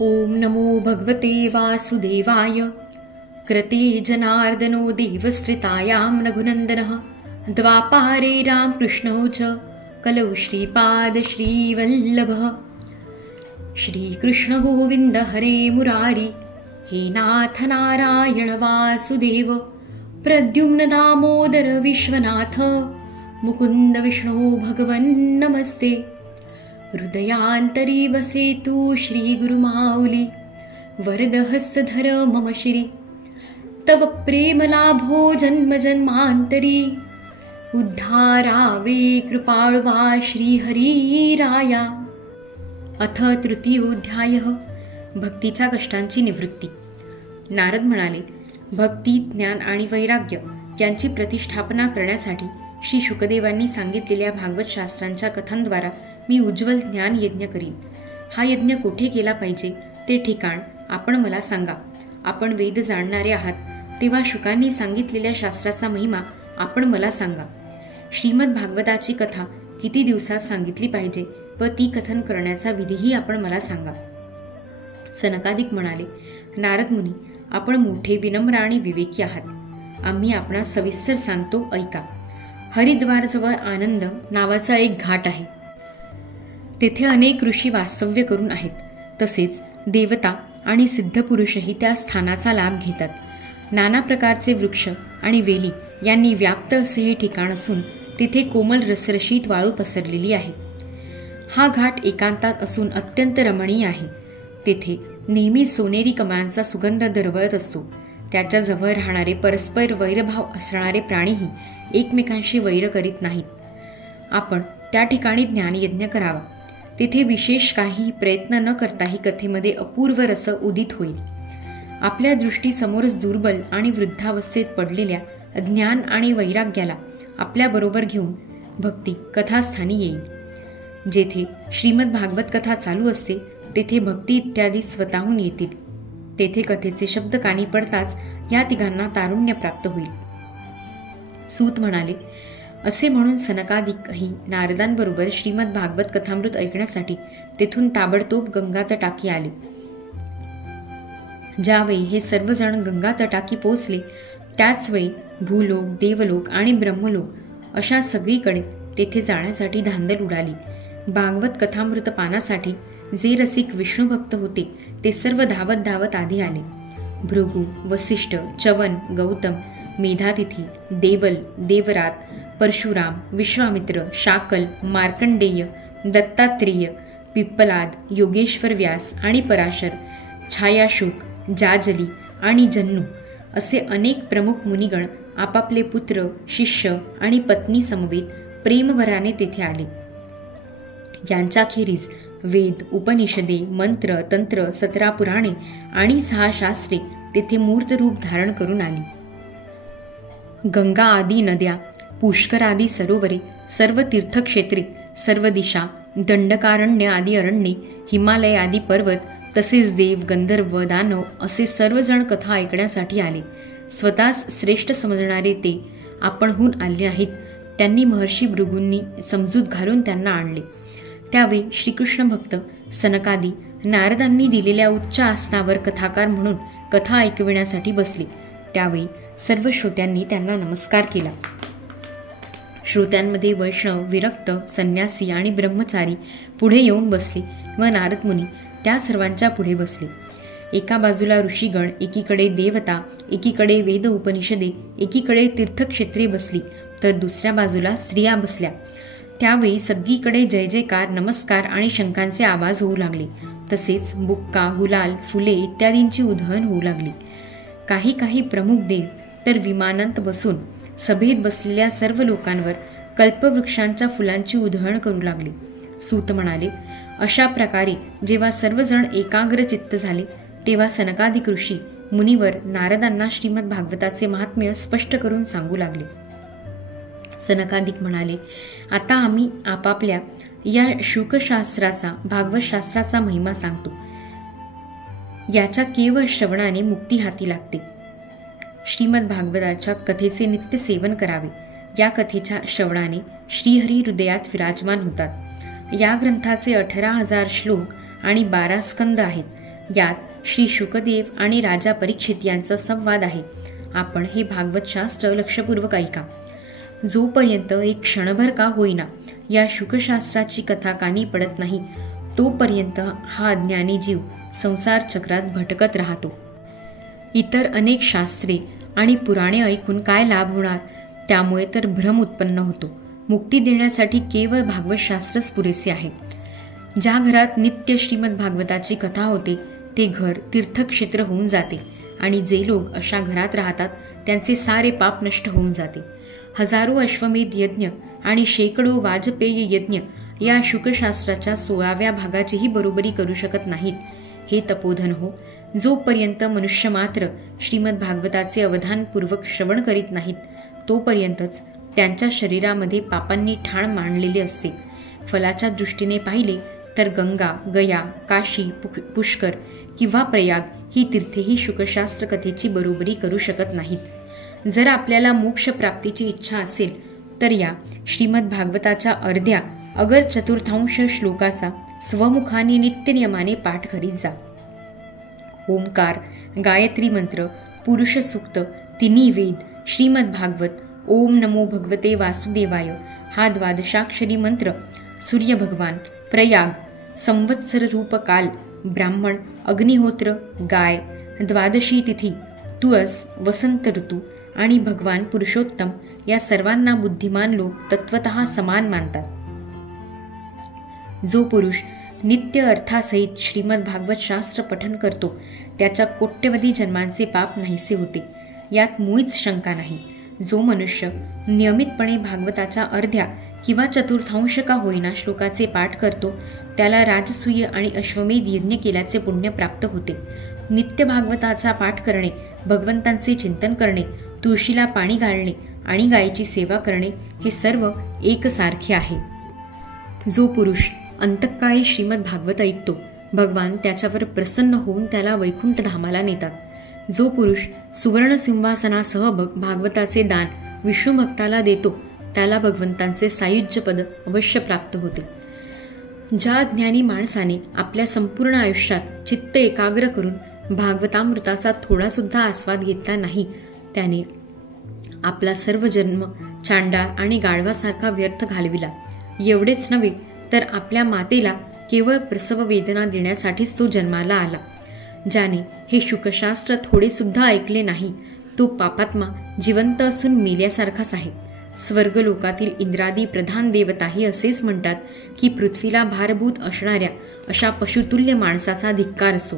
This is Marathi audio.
ओम नमो भगवते वासुदेवाय। कृते जनार्दनो देवश्रितायां रघुनन्दनः द्वापारे रामकृष्णौ च कलौ श्रीपाद श्रीवल्लभः। श्रीकृष्ण गोविन्द हरे मुरारी, हे नाथ नारायण वासुदेव। प्रद्युम्न दामोदर विश्वनाथ, मुकुन्द विष्णु भगवन् नमस्ते। हृदयान्तरी वसेतु श्रीगुरुमाऊली, वरदहस्तधर मम श्री। तव प्रेमलाभो जन्म जन्मान्तरी, उद्धारावे कृपाळवा श्रीहरिराया। अथ तृतीयोऽध्यायः, भक्तीच्या कष्टांची निवृत्ती। नारद म्हणाले, भक्ती, ज्ञान आणि वैराग्य यांची प्रतिष्ठापना करण्यासाठी श्री शुकदेवांनी सांगितलेल्या भागवत शास्त्रांच्या कथांद्वारा मी उज्ज्वल ज्ञान यज्ञ करीन। हा यज्ञ कोठे केला पाहिजे ते ठिकाण आपण मला सांगा। आपण वेद जाणणारे आहात, तेव्हा शुकांनी सांगितलेल्या शास्त्राचा महिमा आपण मला सांगा। श्रीमद भागवताची कथा किती दिवसात सांगितली पाहिजे व ती कथन करण्याचा विधीही आपण मला सांगा। सनकादिक म्हणाले, नारद मुनी, आपण मोठे विनम्र आणि विवेकी आहात। आम्ही आपणास सविस्तर सांगतो, ऐका। हरिद्वारजवळ आनंद नावाचा एक घाट आहे। तेथे अनेक ऋषी वास्तव्य करून आहेत। तसेच देवता आणि सिद्धपुरुषही त्या स्थानाचा लाभ घेतात। नाना प्रकारचे वृक्ष आणि वेली यांनी व्याप्त असे हे ठिकाण असून तेथे कोमल रसरशीत वाळू पसरलेली आहे। हा घाट एकांतात असून अत्यंत रमणीय आहे। तेथे नेहमी सोनेरी कमळांचा सुगंध दरवळत असतो। त्याच्या जवळ राहणारे परस्पर वैरभाव असणारे प्राणीही एकमेकांशी वैर करीत नाहीत। आपण त्या ठिकाणी ज्ञानयज्ञ करावा। तेथे विशेष काही प्रयत्न न करताही कथेमध्ये अपूर्व रस उदित होईल। आपल्या दृष्टीसमोरच दुर्बल आणि वृद्धावस्थेत पडलेल्या ज्ञान आणि वैराग्याला आपल्याबरोबर घेऊन भक्ती कथास्थानी येईल। जेथे श्रीमद भागवत कथा चालू असते तेथे भक्ती इत्यादी स्वतःहून येतील। तेथे कथेचे शब्द कानी पडताच या तिघांना तारुण्य प्राप्त होईल। सूत म्हणाले, असे म्हणून सनकादिकही नारदांबरोबर श्रीमद भागवत कथामृत ऐकण्यासाठी तेथून ताबडतोब गंगा तटाकी आले। ज्यावेळी हे सर्वजण गंगा तटाकी पोचले त्याच वेळी भूलोक, देवलोक आणि ब्रह्मलोक अशा सगळीकडे तेथे जाण्यासाठी धांदल उडाली। भागवत कथामृत पानासाठी जे रसिक विष्णुभक्त होते ते सर्व धावत धावत आधी आले। भृगु, वसिष्ठ, चवन, गौतम, मेधातिथी, देवल, देवरात, परशुराम, विश्वामित्र, शाकल, मार्कंडेय, दत्तात्रेय, पिप्पलाद, योगेश्वर व्यास आणि पराशर, छायाशुक, जाजली आणि जन्नू असे अनेक प्रमुख मुनिगण आपापले पुत्र, शिष्य आणि पत्नी समवेत प्रेमभराने तेथे आले। यांच्याखेरीज वेद, उपनिषदे, मंत्र, तंत्र, 17 पुराणे आणि 6 शास्त्रे तेथे मूर्त रूप धारण करून आली। गंगा आदी नद्या, पुष्कर आदी सरोवरे, सर्व तीर्थक्षेत्रे, सर्व दिशा, दंडकारण्य आदी अरण्ये, हिमालय आदी पर्वत, तसेच देव, गंधर्व, दानव असे सर्वजण कथा ऐकण्यासाठी आले। स्वतःस श्रेष्ठ समजणारे ते आपणहून आले नाहीत। त्यांनी महर्षी भृगूंनी समजूत घालून त्यांना आणले। त्यावेळी श्रीकृष्ण भक्त सनकादी नारदांनी दिलेल्या उच्च आसनावर कथाकार म्हणून कथा ऐकविण्यासाठी बसले। त्यावेळी सर्व श्रोत्यांनी त्यांना नमस्कार केला। श्रोत्यांमध्ये वैष्णव, विरक्त, संन्यासी आणि ब्रह्मचारी पुढे येऊन बसले व नारद मुनी त्या सर्वांच्या पुढे बसले। एका बाजूला ऋषीगण, एकीकडे देवता, एकीकडे वेद उपनिषदे, एकीकडे तीर्थक्षेत्रे बसली, तर दुसऱ्या बाजूला स्त्रिया बसल्या। त्यावेळी सगळीकडे जय जयकार, नमस्कार आणि शंखांचे आवाज होऊ लागले। तसेच बुक्का, गुलाल, फुले इत्यादींची उधळण होऊ लागली। काही काही प्रमुख देव तर विमानांत बसून सभेत बसलेल्या सर्व लोकांवर कल्पवृक्षांच्या फुलांची उधळण करू लागले। सूत म्हणाले, अशा प्रकारे जेव्हा सर्वजण एकाग्र चित्त झाले तेव्हा सनकादिक ऋषी मुनीवर नारदांना श्रीमद भागवताचे महात्म्य स्पष्ट करून सांगू लागले। सनकादिक म्हणाले, आता आम्ही आपापल्या या शुकशास्त्राचा, भागवत शास्त्राचा महिमा सांगतो। याच्या केवळ श्रवणाने मुक्ती हाती लागते। श्रीमद भागवताच्या कथेचे नित्य सेवन करावे। या कथेच्या श्रवणाने श्रीहरी हृदयात विराजमान होतात। या ग्रंथाचे 18,000 श्लोक आणि 12 स्कंद आहेत। यात श्री शुकदेव आणि राजा परीक्षित यांचा संवाद आहे. आपण हे भागवत शास्त्र लक्षपूर्वक ऐका. जोपर्यंत एक क्षणभर का होईना या शुकशास्त्राची कथा कानी पडत नाही, तोपर्यंत हा अज्ञानी जीव संसार चक्रात भटकत राहतो. इतर अनेक शास्त्रे आणि पुराणे ऐकून काय लाभ होणार? त्यामुळे तर भ्रम उत्पन्न होतो. मुक्ती देण्यासाठी केवळ भागवतशास्त्रच पुरेसे आहे. ज्या घरात नित्य श्रीमद भागवताची कथा होते ते घर तीर्थक्षेत्र होऊन जाते आणि जे लोक अशा घरात राहतात त्यांचे सारे पाप नष्ट होऊन जाते. हजारो अश्वमेध यज्ञ आणि शेकडो वाजपेय यज्ञ या शुकशास्त्राच्या 16व्या भागाचीही बरोबरी करू शकत नाहीत. हे तपोधन हो, जोपर्यंत मनुष्य मात्र श्रीमद भागवताचे अवधानपूर्वक श्रवण करीत नाहीत तोपर्यंतच त्यांच्या शरीरामध्ये पापांनी ठाण मांडलेले असते. फलाच्या दृष्टीने पाहिले तर गंगा, गया, काशी, पुष्कर किंवा प्रयाग ही तीर्थेही शुकशास्त्र कथेची बरोबरी करू शकत नाहीत. जर आपल्याला मोक्ष प्राप्तीची इच्छा असेल तर या श्रीमद भागवताच्या अर्ध्या अगर चतुर्थांश श्लोकाचा स्वमुखाने नित्यनियमाने पाठ करीत जा. ओंकार, गायत्री मंत्र, पुरुष सूक्त, तिन्ही वेद, श्रीमद भागवत, ओम नमो भगवते वासुदेवाय हा द्वादशाक्षरी मंत्र, सूर्य भगवान, प्रयाग, संवत्सर रूप काल, ब्राह्मण, अग्निहोत्र, गाय, द्वादशी तिथी, तुळस, वसंत ऋतू आणि भगवान पुरुषोत्तम या सर्वांना बुद्धिमान लोक तत्वतः समान मानतात. जो पुरुष नित्य अर्थासहित श्रीमद भागवत शास्त्र पठन करतो त्याच्या कोट्यवधी जन्मांचे पाप नाहीसे होते, यात मुळीच शंका नाही. जो मनुष्य नियमितपणे भागवताच्या अर्ध्या किंवा चतुर्थांश का होईना श्लोकाचे पाठ करतो त्याला राजसूय आणि अश्वमेध यज्ञ केल्याचे पुण्य प्राप्त होते. नित्य भागवताचा पाठ करणे, भगवंतांचे चिंतन करणे, तुळशीला पाणी घालणे आणि गायीची सेवा करणे हे सर्व एकसारखे आहे. जो पुरुष अंतःकाळी श्रीमद भागवत ऐकतो भगवान त्याच्यावर प्रसन्न होऊन त्याला वैकुंठ धामाला नेतात. जो पुरुष सुवर्ण सिंहासनासह भागवताचे दान विष्णुभक्ताला देतो त्याला भगवंतांचे सायुज्य पद अवश्य प्राप्त होते. ज्या ज्ञानी माणसाने आपल्या संपूर्ण आयुष्यात चित्त एकाग्र करून भागवतामृताचा थोडासुद्धा आस्वाद घेतला नाही त्याने आपला सर्व जन्म चांडाळ आणि गाढवासारखा व्यर्थ घालविला. एवढेच नव्हे तर आपल्या मातेला केवळ प्रसव वेदना देण्यासाठीच तो जन्माला आला. ज्याने हे शुकशास्त्र थोडेसुद्धा ऐकले नाही तो पापात्मा जिवंत असून मेल्यासारखाच आहे. स्वर्गलोकातील इंद्रादी प्रधान देवताही असेच म्हणतात की पृथ्वीला भारभूत असणाऱ्या अशा पशुतुल्य माणसाचा धिक्कार असो.